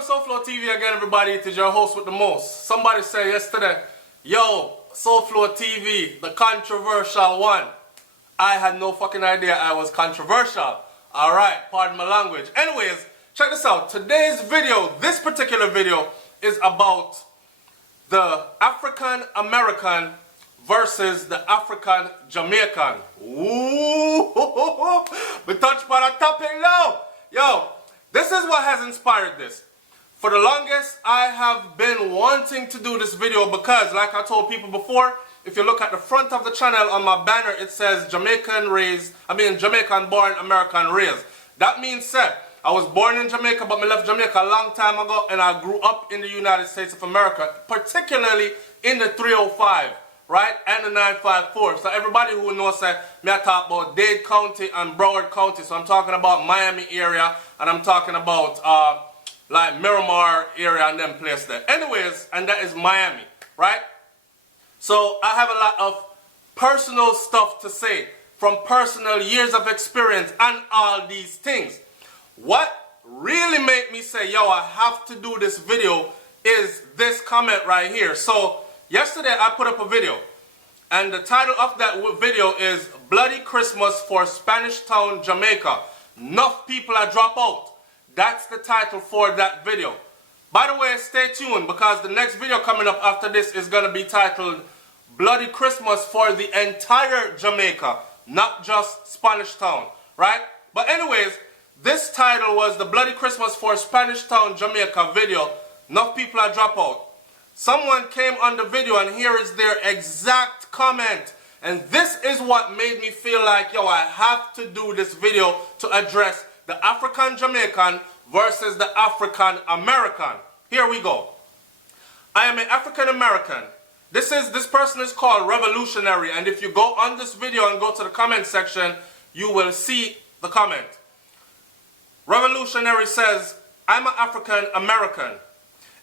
Welcome to SouFLoTV again, everybody. It is your host with the most. Somebody said yesterday, yo, SouFLoTV, the controversial one. I had no fucking idea I was controversial. Alright, pardon my language. Anyways, check this out. Today's video, this particular video, is about the African American versus the African Jamaican. Ooh, we touch upon a topic now. Yo, this is what has inspired this. For the longest, I have been wanting to do this video because, like I told people before, if you look at the front of the channel on my banner, it says Jamaican born, American raised. That means said, I was born in Jamaica, but I left Jamaica a long time ago, and I grew up in the United States of America, particularly in the 305, right, and the 954. So everybody who knows that, me I talk about Dade County and Broward County. So I'm talking about Miami area, and I'm talking about like Miramar area and them place there. Anyways, and that is Miami, right? So I have a lot of personal stuff to say from personal years of experience and all these things. What really made me say, yo, I have to do this video is this comment right here. So yesterday I put up a video, and the title of that video is Bloody Christmas for Spanish Town, Jamaica. Enough people are drop out. That's the title for that video. By the way, stay tuned because the next video coming up after this is going to be titled Bloody Christmas for the entire Jamaica, not just Spanish Town, right? But anyways, this title was the Bloody Christmas for Spanish Town, Jamaica video. Enough people are drop out. Someone came on the video and here is their exact comment. And this is what made me feel like, yo, I have to do this video to address the African Jamaican versus the African American. Here we go. I am an African American. This person is called Revolutionary, and if you go on this video and go to the comment section, you will see the comment. Revolutionary says, I'm an African American.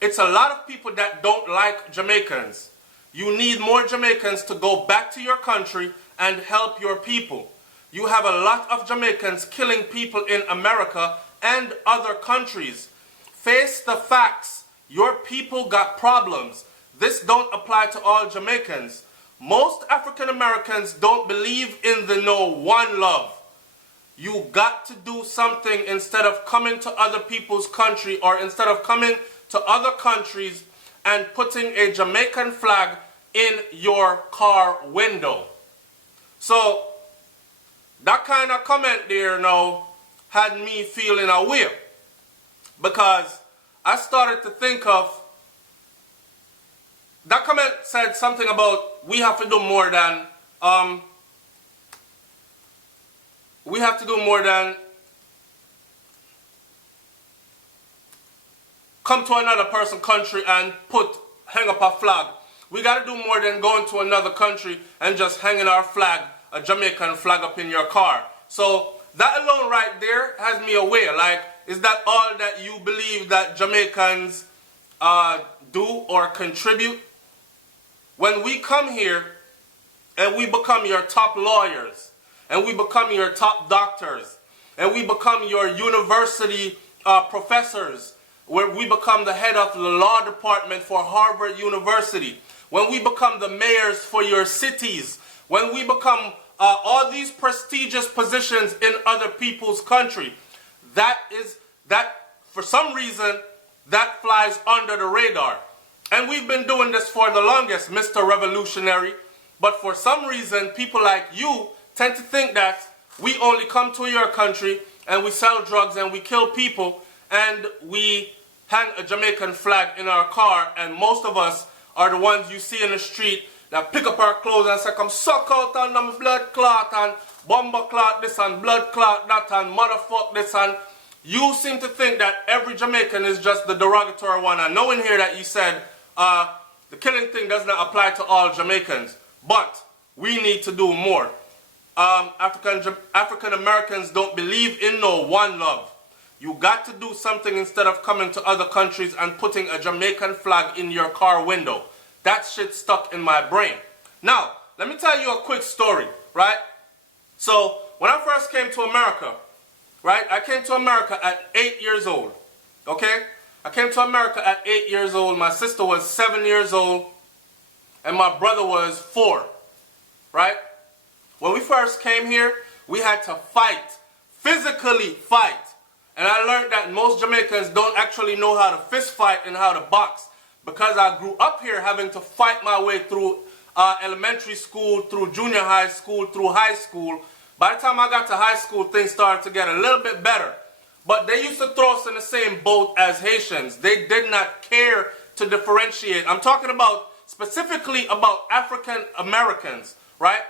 It's a lot of people that don't like Jamaicans. You need more Jamaicans to go back to your country and help your people. You have a lot of Jamaicans killing people in America and other countries. Face the facts. Your people got problems. This don't apply to all Jamaicans. Most African Americans don't believe in the no one love. You got to do something instead of coming to other people's country, or instead of coming to other countries and putting a Jamaican flag in your car window. So that kind of comment there now had me feeling a way, because I started to think of, that comment said something about we have to do more than come to another person's country and hang up a flag. We got to do more than going to another country and just hanging our flag, a Jamaican flag, up in your car. So that alone right there has me aware. Like, is that all that you believe that Jamaicans do or contribute? When we come here and we become your top lawyers, and we become your top doctors, and we become your university professors, where we become the head of the law department for Harvard University, when we become the mayors for your cities, when we become all these prestigious positions in other people's country, that for some reason that flies under the radar. And we've been doing this for the longest, Mr. Revolutionary, but for some reason people like you tend to think that we only come to your country and we sell drugs and we kill people and we hang a Jamaican flag in our car, and most of us are the ones you see in the street that pick up our clothes and say, come suck out on them blood clot and bomber clot this and blood clot that and motherfuck this. And you seem to think that every Jamaican is just the derogatory one. I know in here that you said the killing thing does not apply to all Jamaicans, but we need to do more. African Americans don't believe in no one love. You got to do something instead of coming to other countries and putting a Jamaican flag in your car window. That shit stuck in my brain. Now, let me tell you a quick story, right? So, when I first came to America, right, I came to America at 8 years old, okay? I came to America at 8 years old. My sister was 7 years old. And my brother was 4. Right? When we first came here, we had to fight. Physically fight. And I learned that most Jamaicans don't actually know how to fist fight and how to box. Because I grew up here having to fight my way through elementary school, through junior high school, through high school. By the time I got to high school, things started to get a little bit better. But they used to throw us in the same boat as Haitians. They did not care to differentiate. I'm talking about specifically about African Americans, right?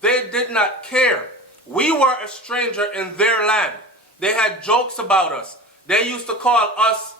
They did not care. We were a stranger in their land. They had jokes about us. They used to call us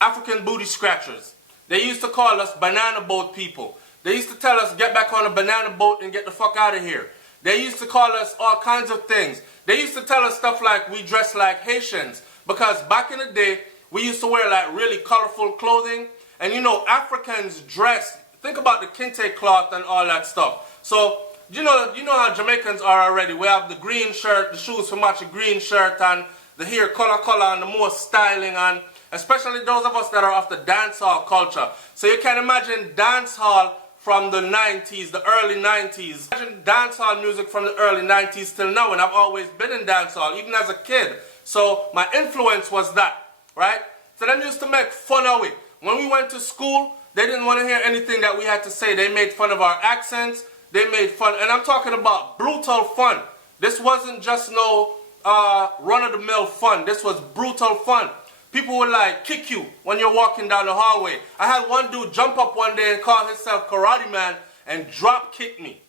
African booty scratchers. They used to call us banana boat people. They used to tell us, get back on a banana boat and get the fuck out of here. They used to call us all kinds of things. They used to tell us stuff like we dress like Haitians. Because back in the day, we used to wear like really colorful clothing. And you know, Africans dress, think about the kente cloth and all that stuff. So, you know how Jamaicans are already. We have the green shirt, the shoes to match a green shirt, and the hair color and the more styling, and especially those of us that are of the dancehall culture. So you can imagine dancehall from the 90s, the early 90s. Imagine dancehall music from the early 90s till now, and I've always been in dancehall, even as a kid. So my influence was that, right? So them used to make fun of it. When we went to school, they didn't want to hear anything that we had to say. They made fun of our accents. They made fun, and I'm talking about brutal fun. This wasn't just no run-of-the-mill fun. This was brutal fun. People would like kick you when you're walking down the hallway. I had one dude jump up one day and call himself Karate Man and drop kick me.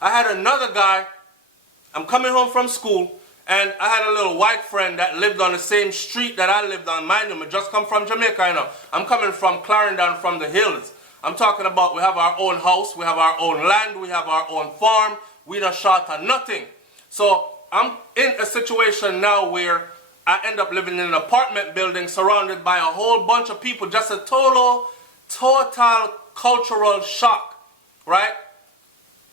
I had another guy, I'm coming home from school, and I had a little white friend that lived on the same street that I lived on. Mind you, I just come from Jamaica, you know. I'm coming from Clarendon, from the hills. I'm talking about we have our own house, we have our own land, we have our own farm. We not short on nothing. So I'm in a situation now where I end up living in an apartment building surrounded by a whole bunch of people. Just a total cultural shock, right?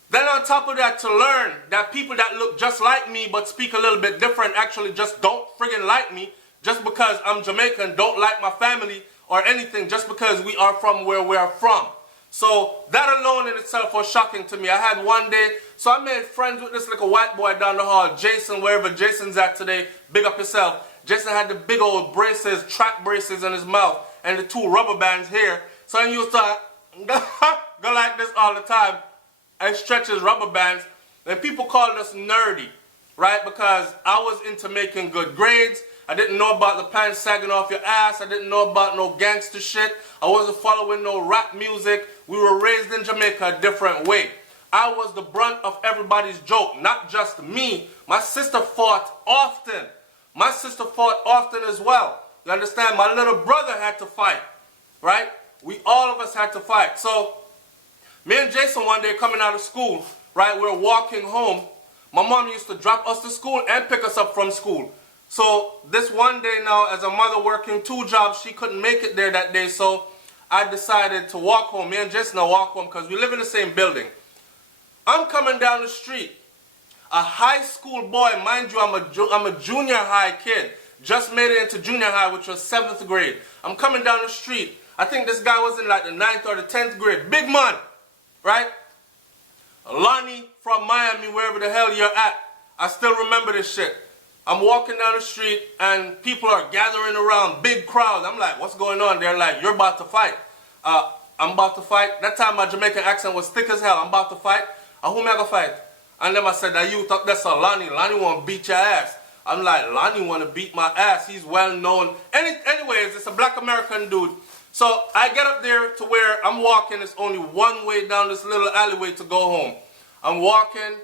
Then on top of that, to learn that people that look just like me but speak a little bit different actually just don't friggin' like me. Just because I'm Jamaican, don't like my family or anything, just because we are from where we are from. So that alone in itself was shocking to me. I had one day, so I made friends with this little white boy down the hall, Jason, wherever Jason's at today, big up yourself. Jason had the big old braces, track braces in his mouth, and the 2 rubber bands here. So I used to go like this all the time and stretch his rubber bands. And people called us nerdy, right? Because I was into making good grades. I didn't know about the pants sagging off your ass. I didn't know about no gangster shit. I wasn't following no rap music. We were raised in Jamaica a different way. I was the brunt of everybody's joke, not just me. My sister fought often. My sister fought often as well. You understand? My little brother had to fight, right? All of us had to fight. So me and Jason one day coming out of school, right? We were walking home. My mom used to drop us to school and pick us up from school. So this one day now, as a mother working 2 jobs, she couldn't make it there that day. So I decided to walk home. Me and Jason walk home because we live in the same building. I'm coming down the street. A high school boy, mind you, I'm a junior high kid. Just made it into junior high, which was 7th grade. I'm coming down the street. I think this guy was in like the 9th or the 10th grade. Big man, right? Lonnie from Miami, wherever the hell you're at. I still remember this shit. I'm walking down the street and people are gathering around, big crowds. I'm like, what's going on? They're like, you're about to fight. I'm about to fight. That time my Jamaican accent was thick as hell. I'm about to fight. Who am I gonna fight? And then I said, that you thought that's a Lonnie. Lonnie want to beat your ass. I'm like, Lonnie want to beat my ass. He's well known. Anyways, it's a black American dude. So I get up there to where I'm walking. It's only one way down this little alleyway to go home. I'm walking.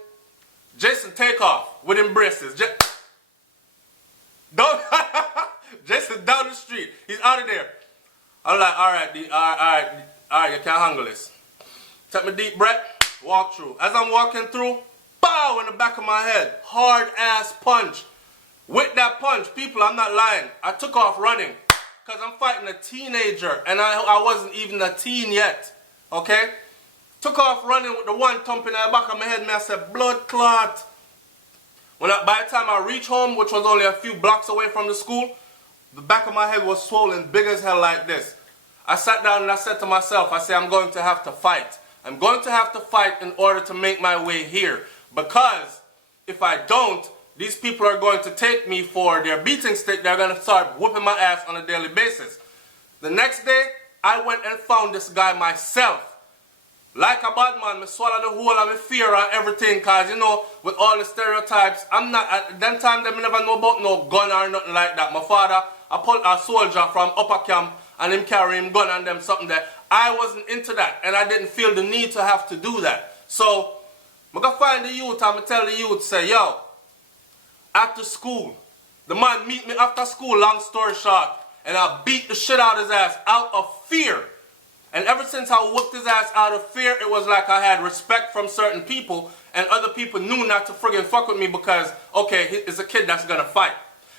Jason take off with embraces. Jason down the street. He's out of there. I'm like, all right, you can't handle this. Take my deep breath, walk through. As I'm walking through, pow in the back of my head. Hard ass punch. With that punch, people, I'm not lying. I took off running because I'm fighting a teenager and I wasn't even a teen yet. Okay? Took off running with the one thumping at the back of my head and I said, blood clot. By the time I reached home, which was only a few blocks away from the school, The back of my head was swollen, big as hell like this. I sat down and I said to myself, I said, I'm going to have to fight. I'm going to have to fight in order to make my way here. Because if I don't, these people are going to take me for their beating stick. They're going to start whooping my ass on a daily basis. The next day, I went and found this guy myself. Like a bad man, I swallow the whole of my fear and everything, because, you know, with all the stereotypes, I'm not, at them time, they never know about no gun or nothing like that. My father, I pulled a soldier from upper camp, and him carry him gun and them something that I wasn't into that, and I didn't feel the need to have to do that. So, I'm going to find the youth, I'm going to tell the youth, say, yo, after school, the man meet me after school, long story short, and I beat the shit out of his ass out of fear. And ever since I whooped his ass out of fear, it was like I had respect from certain people, and other people knew not to friggin' fuck with me because, okay, it's a kid that's gonna fight.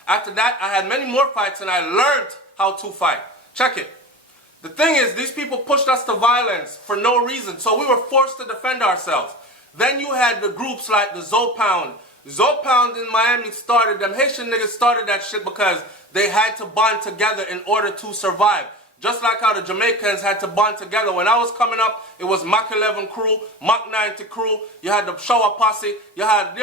After that, I had many more fights, and I learned how to fight. Check it. The thing is, these people pushed us to violence for no reason, so we were forced to defend ourselves. Then you had the groups like the Zopound. Zopound in Miami started, them Haitian niggas started that shit because they had to bond together in order to survive. Just like how the Jamaicans had to bond together. When I was coming up, it was Mach 11 crew, Mach 90 crew, you had the Shower Posse, you had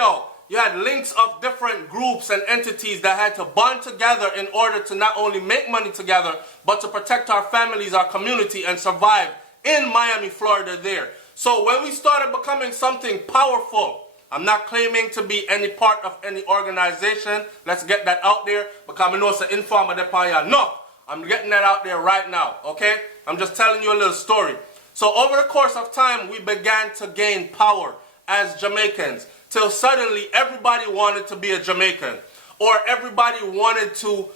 links of different groups and entities that had to bond together in order to not only make money together, but to protect our families, our community, and survive in Miami, Florida there. So when we started becoming something powerful, I'm not claiming to be any part of any organization. Let's get that out there. Because I know it's an informer depend ya. No, I'm getting that out there right now, okay? I'm just telling you a little story. So over the course of time, we began to gain power as Jamaicans. Till suddenly everybody wanted to be a Jamaican. Or everybody wanted to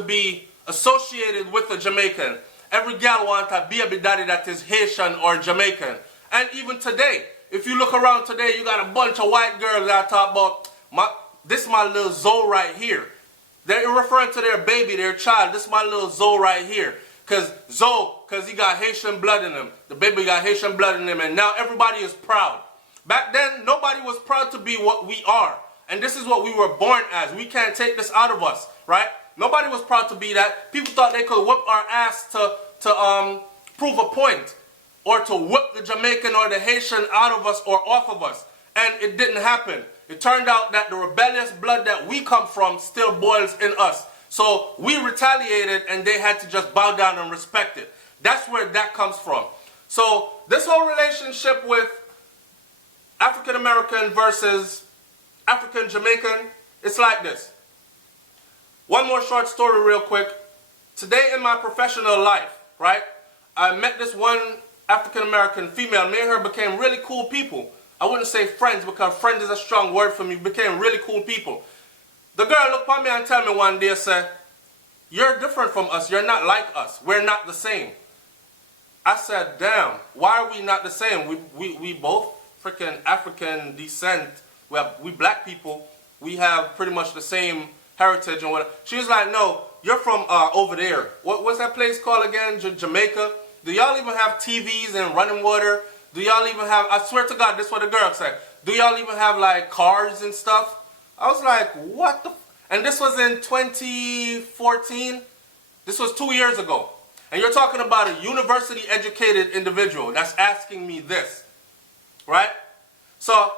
be associated with a Jamaican. Every gal wanted a baby daddy that is Haitian or Jamaican. And even today, if you look around today, you got a bunch of white girls that talk about, this is my little Zoe right here. They're referring to their baby, their child. This is my little Zoe right here. Because he got Haitian blood in him. The baby got Haitian blood in him, and now everybody is proud. Back then, nobody was proud to be what we are. And this is what we were born as. We can't take this out of us, right? Nobody was proud to be that. People thought they could whip our ass to prove a point. Or to whip the Jamaican or the Haitian out of us or off of us. And it didn't happen. It turned out that the rebellious blood that we come from still boils in us. So we retaliated and they had to just bow down and respect it. That's where that comes from. So this whole relationship with African American versus African Jamaican, it's like this. One more short story real quick. Today in my professional life, right, I met this one African American female. Me and her became really cool people. I wouldn't say friends because friend is a strong word for me. Became really cool people. The girl looked at me and told me one day, said, "You're different from us. You're not like us. We're not the same." I said, "Damn, why are we not the same? We both freaking African descent. We black people. We have pretty much the same heritage and whatever." She was like, "No, you're from over there. What's that place called again? Jamaica. Do y'all even have TVs and running water? Do y'all even have," I swear to God, this is what the girl said, "Do y'all even have like cars and stuff?" I was like, what the and this was in 2014. This was 2 years ago. And you're talking about a university educated individual that's asking me this. Right? So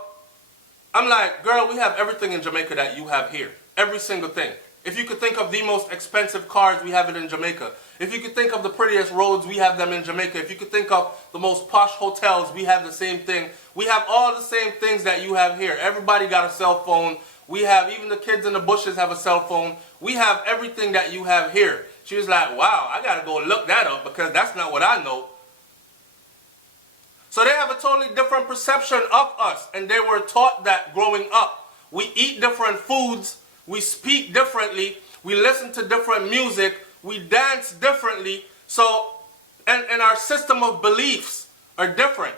I'm like, girl, we have everything in Jamaica that you have here. Every single thing. If you could think of the most expensive cars, we have it in Jamaica. If you could think of the prettiest roads, we have them in Jamaica. If you could think of the most posh hotels, we have the same thing. We have all the same things that you have here. Everybody got a cell phone. We have, even the kids in the bushes have a cell phone. We have everything that you have here. She was like, wow, I got to go look that up because that's not what I know. So they have a totally different perception of us, and they were taught that growing up. We eat different foods. We speak differently. We listen to different music. We dance differently. So, and our system of beliefs are different.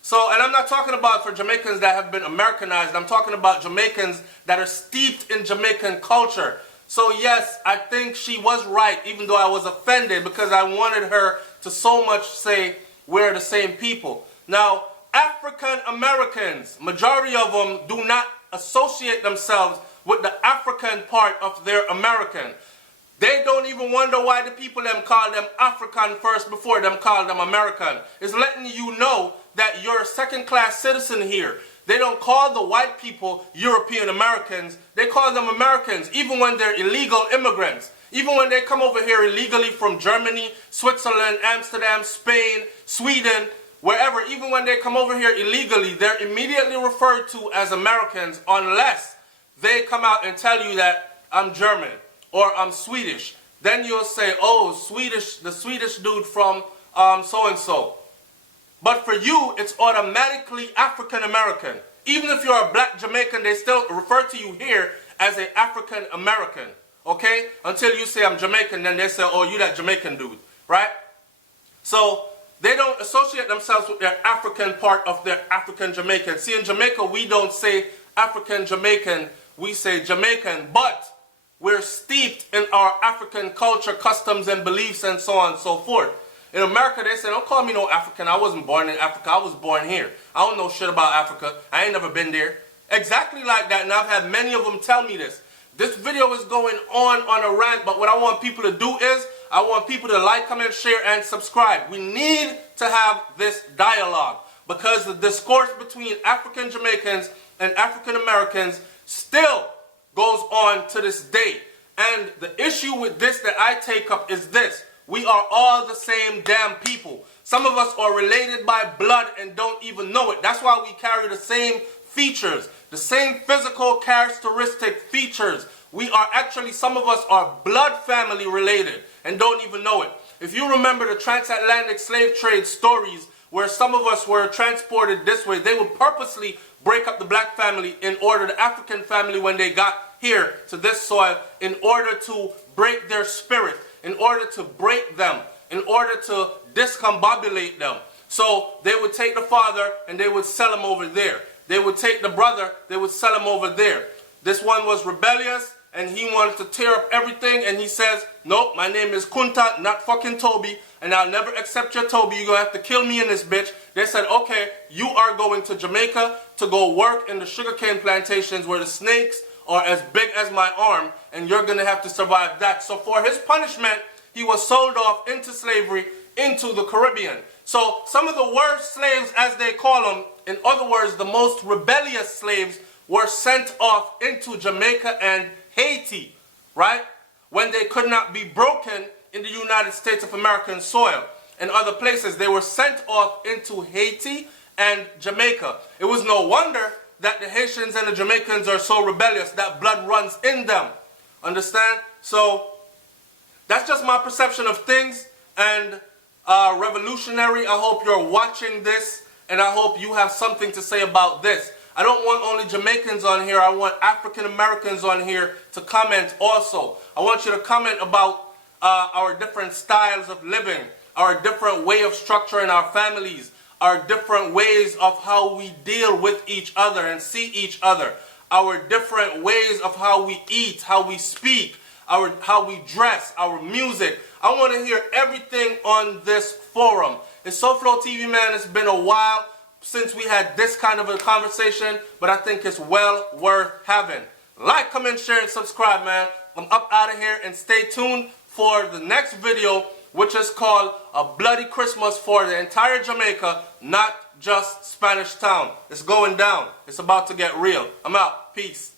So, and I'm not talking about for Jamaicans that have been Americanized. I'm talking about Jamaicans that are steeped in Jamaican culture. So yes, I think she was right, even though I was offended because I wanted her to so much say we're the same people. Now, African Americans, majority of them do not associate themselves with the African part of their American. They don't even wonder why the people them call them African first before them call them American. It's letting you know that you're a second-class citizen here. They don't call the white people European Americans. They call them Americans, even when they're illegal immigrants. Even when they come over here illegally from Germany, Switzerland, Amsterdam, Spain, Sweden, wherever, even when they come over here illegally, they're immediately referred to as Americans unless they come out and tell you that I'm German or I'm Swedish. Then you'll say, oh, Swedish, the Swedish dude from so-and-so. But for you, it's automatically African American. Even if you're a black Jamaican, they still refer to you here as an African American. Okay? Until you say I'm Jamaican, then they say, oh, you that Jamaican dude. Right? So they don't associate themselves with their African part of their African Jamaican. See, in Jamaica, we don't say African Jamaican, we say Jamaican, but we're steeped in our African culture, customs, and beliefs, and so on and so forth. In America, they say, don't call me no African. I wasn't born in Africa. I was born here. I don't know shit about Africa. I ain't never been there. Exactly like that, and I've had many of them tell me this. This video is going on a rant, but what I want people to do is, I want people to like, comment, share, and subscribe. We need to have this dialogue because the discourse between African Jamaicans and African Americans still goes on to this day. And the issue with this that I take up is this. We are all the same damn people. Some of us are related by blood and don't even know it. That's why we carry the same features, the same physical characteristic features. We are actually, some of us are blood family related and don't even know it. If you remember the transatlantic slave trade stories where some of us were transported this way, they would purposely break up the black family in order, the African family when they got here to this soil, in order to break their spirit, in order to break them, in order to discombobulate them. So they would take the father and they would sell him over there. They would take the brother, they would sell him over there. This one was rebellious and he wanted to tear up everything, and he says, nope, my name is Kunta, not fucking Toby, and I'll never accept your Toby. You're going to have to kill me in this bitch. They said, okay, you are going to Jamaica to go work in the sugarcane plantations where the snakes are as big as my arm, and you're going to have to survive that. So for his punishment, he was sold off into slavery into the Caribbean. So some of the worst slaves, as they call them, in other words, the most rebellious slaves, were sent off into Jamaica and Haiti, right? When they could not be broken in the United States of American soil and other places, they were sent off into Haiti and Jamaica. It was no wonder that the Haitians and the Jamaicans are so rebellious that blood runs in them. Understand? So that's just my perception of things, and revolutionary. I hope you're watching this, and I hope you have something to say about this. I don't want only Jamaicans on here. I want African Americans on here to comment also. I want you to comment about our different styles of living, our different way of structuring our families, our different ways of how we deal with each other and see each other, our different ways of how we eat, how we speak, how we dress, our music. I want to hear everything on this forum. It's SouFLoTV, man. It's been a while since we had this kind of a conversation, but I think it's well worth having. Like, comment, share, and subscribe, man. I'm up out of here, and stay tuned for the next video, which is called A Bloody Christmas for the entire Jamaica, not just Spanish Town. It's going down. It's about to get real. I'm out. Peace.